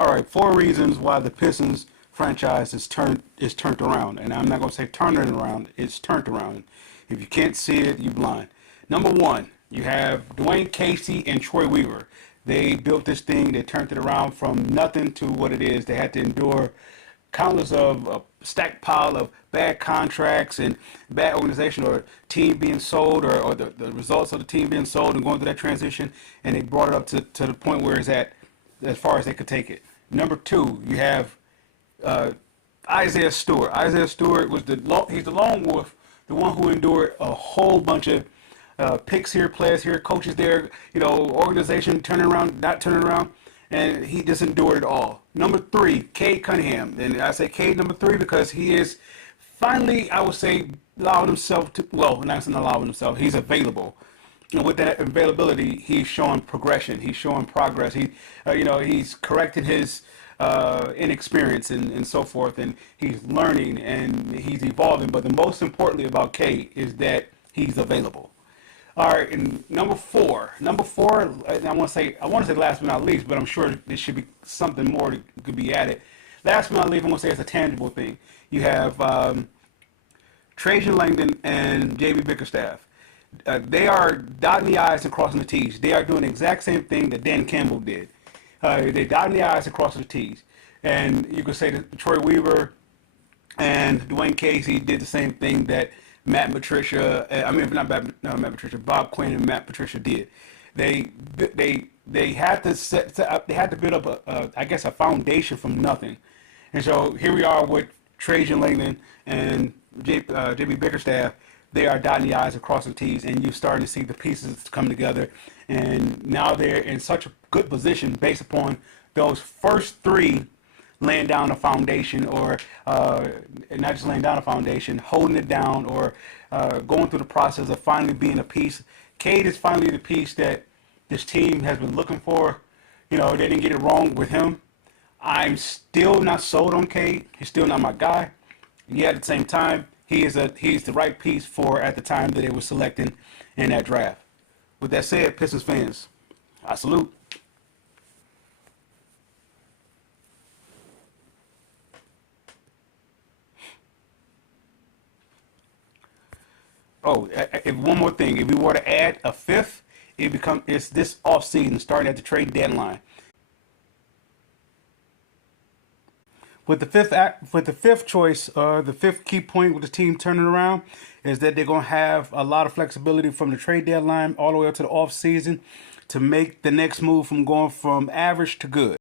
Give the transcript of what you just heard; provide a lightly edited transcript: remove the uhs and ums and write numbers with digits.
All right, 4 reasons why the Pistons franchise is turned around, and I'm not gonna say turn it around. It's turned around. If you can't see it, you blind. Number one, you have Dwayne Casey and Troy Weaver. They built this thing. They turned it around from nothing to what it is. They had to endure countless of a stacked pile of bad contracts and bad organization or team being sold or the results of the team being sold and going through that transition, and they brought it up to the point where it's at as far as they could take it. Number two, you have uh, Isaiah Stewart. Isaiah Stewart was he's the lone wolf, the one who endured a whole bunch of picks here, players here, coaches there, organization turning around, not turning around, and he just endured it all. Number three, Cade Cunningham, and I say Cade number three because he is finally, I would say, allowing himself to, well, not allowing himself, he's available. With that availability, he's showing progression. He's showing progress. He's correcting his inexperience and so forth, and he's learning and he's evolving. But the most importantly about Cade is that he's available. All right, and number four, and I want to say last but not least, but I'm sure there should be something more that could be added. Last but not least, I want to say it's a tangible thing. You have Trajan Langdon and JB Bickerstaff. They are dotting the I's and crossing the T's. They are doing the exact same thing that Dan Campbell did. They're dotting the I's and crossing the T's. And you could say that Troy Weaver and Dwayne Casey did the same thing that Matt Patricia, Matt Patricia, Bob Quinn and Matt Patricia did. They had to build up a foundation from nothing. And so here we are with Trajan Langdon and JB Bickerstaff. They are dotting the I's and crossing the T's, and you're starting to see the pieces come together. And now they're in such a good position based upon those first three laying down a foundation, or not just laying down a foundation, holding it down, or going through the process of finally being a piece. Cade is finally the piece that this team has been looking for. They didn't get it wrong with him. I'm still not sold on Cade. He's still not my guy. Yet at the same time, he's the right piece for at the time that they were selecting in that draft. With that said, Pistons fans, I salute. Oh, one more thing. If we were to add a fifth, it's this off season, starting at the trade deadline. With the fifth choice, the fifth key point with the team turning around is that they're going to have a lot of flexibility from the trade deadline all the way up to the off season to make the next move from going from average to good.